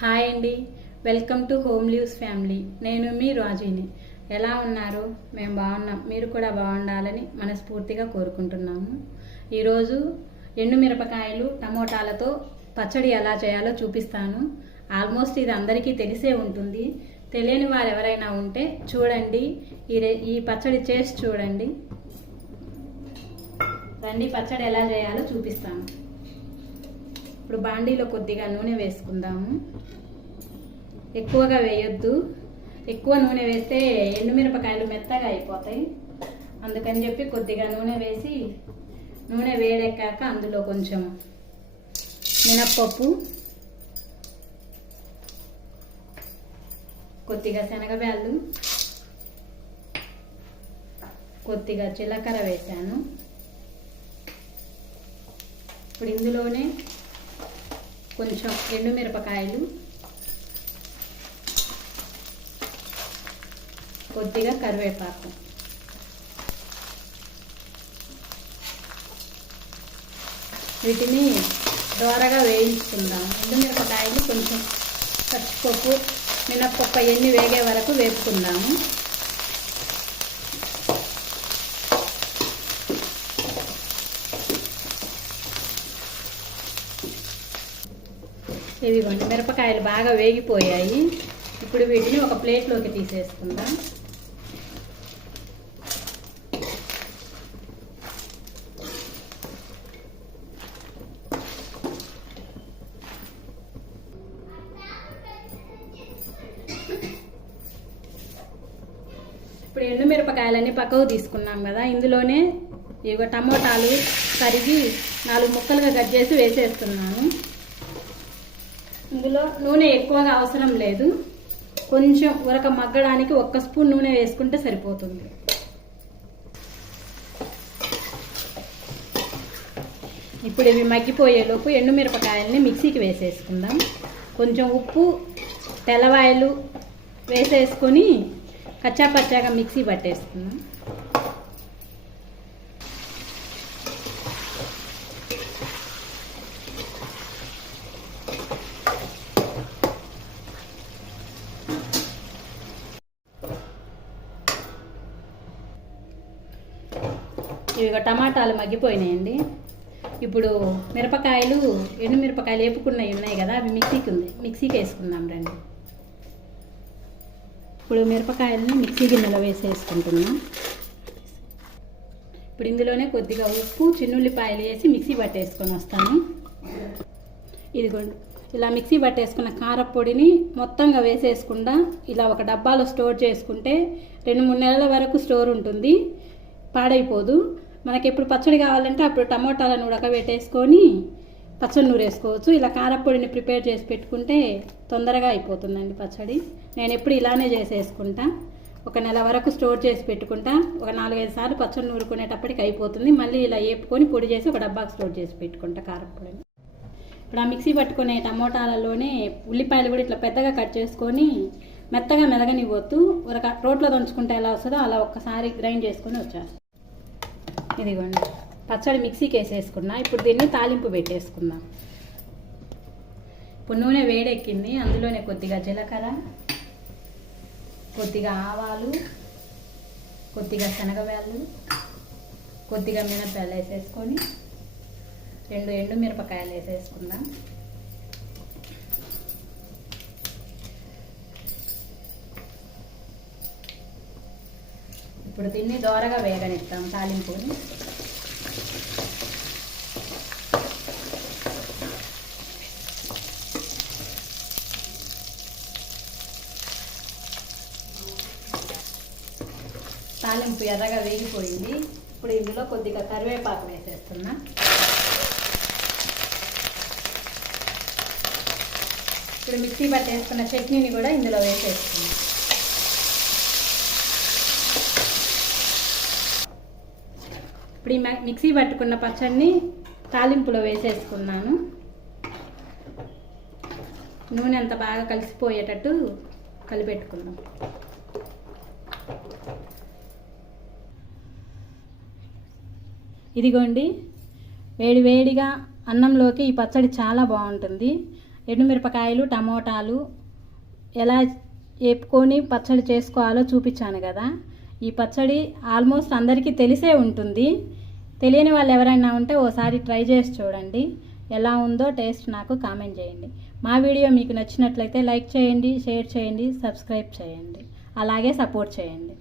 Hi అండి. Welcome to home leaves family. నేను మీ రాజీని. ఎలా ఉన్నారు? మేము బాగున్నాం. మీరు కూడా బాగుండాలని మనస్ఫూర్తిగా కోరుకుంటున్నాము. ఈరోజు ఎండుమిరపకాయలు టమోటాలతో పచ్చడి ఎలా చేయాలో చూపిస్తాను. ఆల్మోస్ట్ ఇది అందరికీ తెలిసే ఉంటుంది. తెలియని వారు ఎవరైనా ఉంటే చూడండి. ఈ ఈ పచ్చడి చేసి చూడండి. రండి పచ్చడి ఎలా చేయాలో చూపిస్తాను. ఇప్పుడు బాండీలో కొద్దిగా నూనె వేసుకుందాము. ఎక్కువగా వేయొద్దు. ఎక్కువ నూనె వేస్తే ఎండుమిరపకాయలు మెత్తగా అయిపోతాయి. అందుకని చెప్పి కొద్దిగా నూనె వేసి నూనె వేడెక్కాక అందులో కొంచెం మినప్పప్పు కొద్దిగా శనగబ్యాళ్ళు కొద్దిగా జీలకర్ర వేశాను ఇప్పుడు ఇందులోనే కొంచెం ఎండు మిరపకాయలు. కొద్దిగా కరివేపాకు. వీటిని దోరగా వేయించుకుందాం. ఎండుమిరపకాయలు కొంచెం పచ్చిపప్పు మినప్పప్పు అవన్నీ వేగే వరకు వేసుకుందాము ఇదిగోండి మిరపకాయలు బాగా వేగిపోయాయి. ఇప్పుడు వీటిని ఒక ప్లేట్లోకి తీసేసుకుందాం. ఇప్పుడు ఎండుమిరపకాయలన్నీ పక్కకు తీసుకున్నాం కదా ఇందులోనే ఇగో టమోటాలు కరిగి నాలుగు ముక్కలుగా కట్ చేసి వేసేస్తున్నాను. ఇందులో నూనె ఎక్కువగా అవసరం లేదు. కొంచెం ఉరక మగ్గడానికి ఒక్క స్పూన్ నూనె వేసుకుంటే సరిపోతుంది. ఇప్పుడు ఇవి మగ్గిపోయేలోపు ఎండుమిరపకాయలని మిక్సీకి వేసేసుకుందాం. కొంచెం ఉప్పు తెల్లవాయలు వేసేసుకొని కచ్చాపచ్చాగా మిక్సీ పట్టేసుకుందాం. ఇవి టమాటాలు మగ్గిపోయినాయండి. ఇప్పుడు మిరపకాయలు ఎండు మిరపకాయలు వేపుకున్నవి ఉన్నాయి కదా అవి మిక్సీకి ఉంది. మిక్సీకి వేసుకుందాం రండి. ఇప్పుడు మిరపకాయలని మిక్సీ గిన్నెలో వేసేసుకుంటున్నాం. ఇప్పుడు ఇందులోనే కొద్దిగా ఉప్పు చిన్నుల్లిపాయలు వేసి మిక్సీ పట్టేసుకొని వస్తాను. ఇదిగోండి. ఇలా మిక్సీ పట్టేసుకున్న కారపొడిని మొత్తంగా వేసేసుకుండా ఇలా ఒక డబ్బాలో స్టోర్ చేసుకుంటే రెండు మూడు నెలల వరకు స్టోర్ ఉంటుంది. పాడైపోదు. మనకి ఎప్పుడు పచ్చడి కావాలంటే అప్పుడు టమోటాలను ఉడకబెట్టేసుకొని పచ్చడి నూరేసుకోవచ్చు. ఇలా కారపొడిని ప్రిపేర్ చేసి పెట్టుకుంటే తొందరగా అయిపోతుందండి పచ్చడి. నేను ఎప్పుడు ఇలానే చేసేసుకుంటా. ఒక నెల వరకు స్టోర్ చేసి పెట్టుకుంటా. ఒక నాలుగైదు సార్లు పచ్చడి నూరుకునేటప్పటికి అయిపోతుంది. మళ్ళీ ఇలా వేపుకొని పొడి చేసి ఒక డబ్బాకి స్టోర్ చేసి పెట్టుకుంటా కారపొడిని. ఇప్పుడు ఆ మిక్సీ పట్టుకునే టమోటాలలోనే ఉల్లిపాయలు కూడా ఇట్లా పెద్దగా కట్ చేసుకొని మెత్తగా మెదగనివ్వద్దు. ఒక రోట్లో దంచుకుంటే ఎలా వస్తుందో అలా ఒక్కసారి గ్రైండ్ చేసుకొని వచ్చాను ఇదిగోండి. పచ్చడి మిక్సీకి వేసేసుకున్నా ఇప్పుడు దీన్ని తాలింపు పెట్టేసుకుందాం. ఇప్పుడు నూనె వేడెక్కింది. అందులోనే కొద్దిగా జీలకర్ర కొద్దిగా ఆవాలు కొద్దిగా శనగవేళ్ళు కొద్దిగా మినపాయలు వేసేసుకొని రెండు ఎండు మిరపకాయలు వేసేసుకుందాం ఇప్పుడు దీన్ని దోరగా వేగనిస్తాం తాలింపుని తాలింపు ఎర్రగా వేగిపోయింది. ఇప్పుడు ఇందులో కొద్దిగా కరివేపాకు వేసేస్తున్నా. ఇప్పుడు మిక్సీ పట్టేసుకున్న చట్నీని కూడా ఇందులో వేసేస్తున్నాం. ఇప్పుడు ఈ మ- మిక్సీ పట్టుకున్న పచ్చడిని తాలింపులో వేసేసుకున్నాను. నూనె అంత బాగా కలిసిపోయేటట్టు కలిపెట్టుకుందాం. ఇదిగోండి వేడి వేడిగా అన్నంలోకి ఈ పచ్చడి చాలా బాగుంటుంది. ఎండుమిరపకాయలు టమోటాలు ఎలా వేపుకొని పచ్చడి చేసుకోవాలో చూపించాను కదా. ఈ పచ్చడి ఆల్మోస్ట్ అందరికీ తెలిసే ఉంటుంది. తెలియని వాళ్ళు ఎవరైనా ఉంటే ఓసారి ట్రై చేసి చూడండి. ఎలా ఉందో టేస్ట్ నాకు కామెంట్ చేయండి. మా వీడియో మీకు నచ్చినట్లయితే లైక్ చేయండి షేర్ చేయండి సబ్స్క్రైబ్ చేయండి. అలాగే సపోర్ట్ చేయండి.